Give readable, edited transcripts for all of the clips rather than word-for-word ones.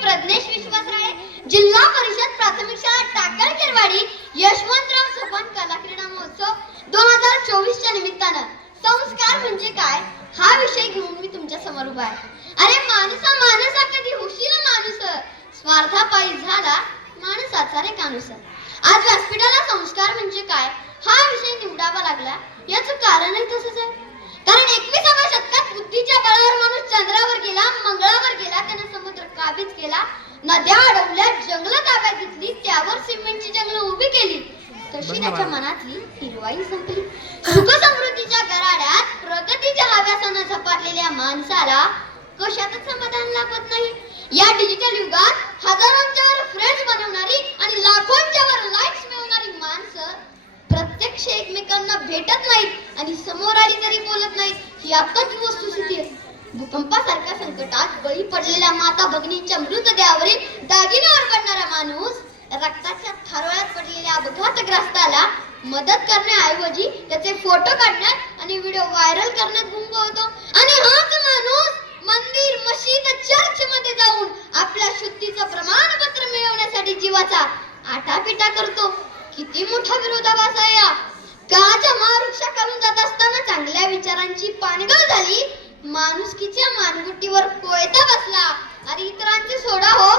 प्रज्ञेश विश्वासराळे, जिल्हा परिषद प्राथमिक शाळा टाकळकेरवाडी, यशवंतराव चव्हाण कला क्रीडा महोत्सव 2024 च्या निमित्तानं संस्कार म्हणजे काय हा विषय घेऊन मी तुमच्या समोर उभा आहे. अरे माणसा कधी होशील माणूस, स्वार्थापायी झाला माणसाचा रे कानूस. आज व्यासपीठाला संस्कार म्हणजे काय हा विषय निवडावा लागला, याचं कारणही तसंच आहे. कारण 21व्या शतकात बुद्धीच्या बळावर माणूस चंद्रावर गेला, मंगळावर गेला, त्याने समुद्र काबीज केला, नद्या अडवल्या, जंगलं ताब्यात घेतली, त्यावर सिमेंटची जंगलं उभी केली. तशी त्याच्या मनातली हिरवाई संपली. सुख समृद्धीच्या गराड्यात प्रगतीच्या हव्यासानं झपाटलेल्या माणसाला कशातच समाधान लाभत नाही. या डिजिटल युगात हजारोंच्यावर फ्रेंड्स बनवणारी आणि लाखोंच्यावर लाईक्स मिळवणारी माणसं प्रत्यक्ष एकमेकांना भेटत नाहीत आणि समोर आली तरी बोलत नाहीत, ही आताची वस्तुस्थिती आहे. भूकंपासारख्या संकटात बळी पडलेल्या माता भगिनींच्या मृतदेहावरील दागिन्यावर पडणारा माणूस रक्ताच्या थारोळ्यात पडलेल्या अपघातग्रस्ताला मदत करण्याऐवजी त्याचे फोटो काढण्यात आणि व्हिडिओ व्हायरल करण्यात गुंग होतो. आणि हाच माणूस मंदिर, मशीद, चर्च मध्ये जाऊन आपल्या शुद्धीचं प्रमाणपत्र मिळवण्यासाठी जीवाचा आटापिटा करतो. किती मोठा विरोधाभास आहे या. काच्या महावृक्षाखालून जात असताना चांगल्या विचारांची पानगळ झाली, माणुसकीच्या मानगुटीवर कोयता बसला. अरे इतरांचे सोडा हो,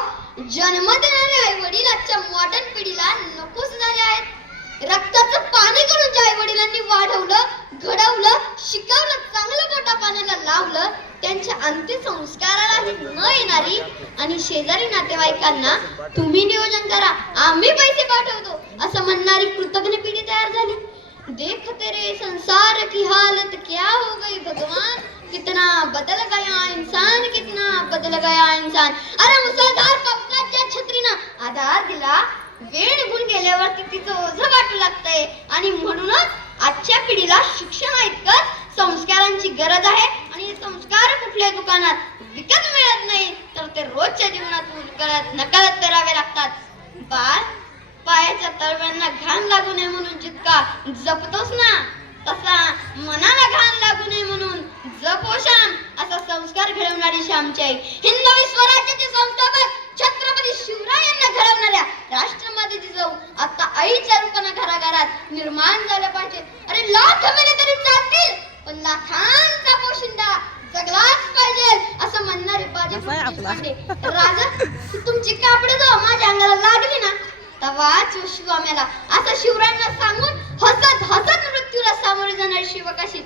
जन्म देणारे आई वडील आजच्या मॉडर्न पिढीला नकोच झाले आहेत. रक्ताचं पाणी करून ज्या आई वडिलांनी वाढवलं, घडवलं, शिकवलं, चांगलं मोठा पाण्याला लावलं, त्यांच्या अंत्यसंस्कारालाही न येणारी आणि शेजारी नातेवाईकांना तुम्ही नियोजन करा, आम्ही पैसे पाठवतो असं म्हणणारी कृतज्ञ पिढी तयार झाली. देख तेरे संसार की हालत क्या हो गई भगवान, कितना बदल गया इंसान, कितना बदल गया इंसान. अरे मुसळधार पावसाच्या छत्रीनं आधार दिला, वेळ निघून गेल्यावर तिचं ओझं वाटू लागतंय. आणि म्हणूनच आजच्या पिढीला शिक्षणाइतकंच संस्कारांची गरज आहे. आणि संस्कार कुठल्या दुकानात विकत मिळत नाही, तर ते रोजच्या जीवनात नकळत करावे लागतात. बाळ, पायाच्या तळव्यांना घाण लागू नये म्हणून जितका जपतोस ना, तसा मनाला घाण लागू नये म्हणून जपो श्याम, असा संस्कार घडवणारी श्यामची आई. हिंदवी स्वराज्याचे संस्थापक छत्रपती शिवरायांना घडवणाऱ्या राष्ट्रमाते जिजाऊ आता आईच्या रूपाने घराघरात निर्माण झाल्या पाहिजे. अरे लाख मेले तरी चालतील, पण लाखांचा पोशिंदा जगलाच पाहिजे असं म्हणणारे राजा, तुमची कापड जो माझ्या अंगाला लागली ना, तवाच शिवाम्याला असं शिवरायांना सांगून हसत हसत मृत्यूला सामोरे जाणारी शिवकाशी.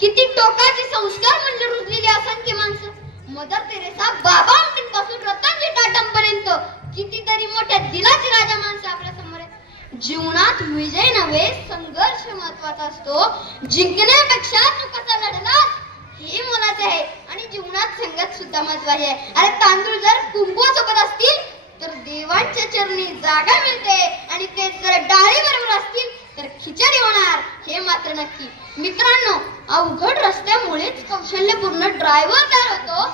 किती टोकाचे संस्कार म्हणजे रुजलेली असंख्य माणसं. मदर तेरेसा, बाबा आमटींपासून रतनजी टाटांपर्यंत कितीतरी मोठ्या दिलाची राजा माणसं आपल्या समोर आहेत. जीवनात विजय नव्हे संघर्ष महत्वाचा असतो. जिंकण्यापेक्षा तू कसा लढलास हे मोलाचे आहे. आणि जीवनात संगत सुद्धा महत्वाची आहे. अरे तांदूळ जर कुंकवासोबत असतील तर देवांच्या चरणी जागा मिळते, आणि ते जर डाळी बरोबर असतील तर खिचडी होणार हे मात्र नक्की. मित्रांनो, अवघड रस्त्यामुळेच कौशल्यपूर्ण ड्रायव्हर तयार होतो.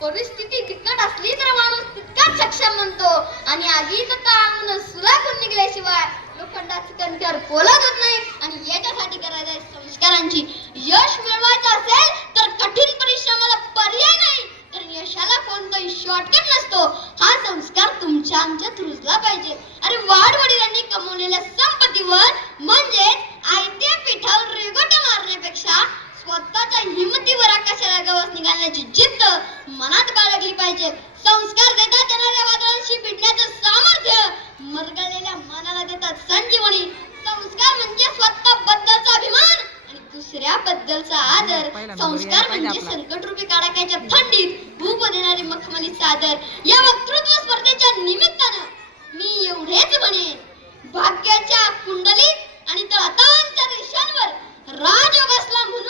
परिस्थिती बिकट असली तर माणूस तितकाच सक्षम म्हणतो. आणि आगीत ताळून सुलाखून निघल्याशिवाय लोखंडाचं कणकर पोलाद होत नाही. आणि याच्यासाठी करायचं आहे संस्कारांची. यश मिळवायचं असेल तर कठीण परिश्रमाला पर्याय नाही, तर यशाला कोणताही शॉर्टकट नसतो. हा संस्कार तुमच्या आमच्यात रुजला पाहिजे. अरे वाडवडिलांनी कमवलेल्या संपत्तीवर म्हणजेच आयत्या पिठावर रेघोट्या मारण्यापेक्षा स्वतःच्या हिमतीवर आकाशाला गवस निघालण्याची जिद्द मनात बाळगली पाहिजे. संस्कार देतात येणाऱ्या वादळांशी भिडण्याचं सामर्थ्य मरगळलेल्या मनाला देतात संजीवनी. संस्कार म्हणजे स्वतःबद्दलचा अभिमान आणि दुसऱ्याबद्दलचा आदर. संस्कार म्हणजे संकटरूपी कडाक्याच्या थंडीत भूप देणारी मखमली चादर. या वक्तृत्व स्पर्धेच्या निमित्तानं मी एवढेच म्हणेन, भाग्याच्या कुंडलीत आणि तळातांच्या रेषांवर राजयोग असला म्हणून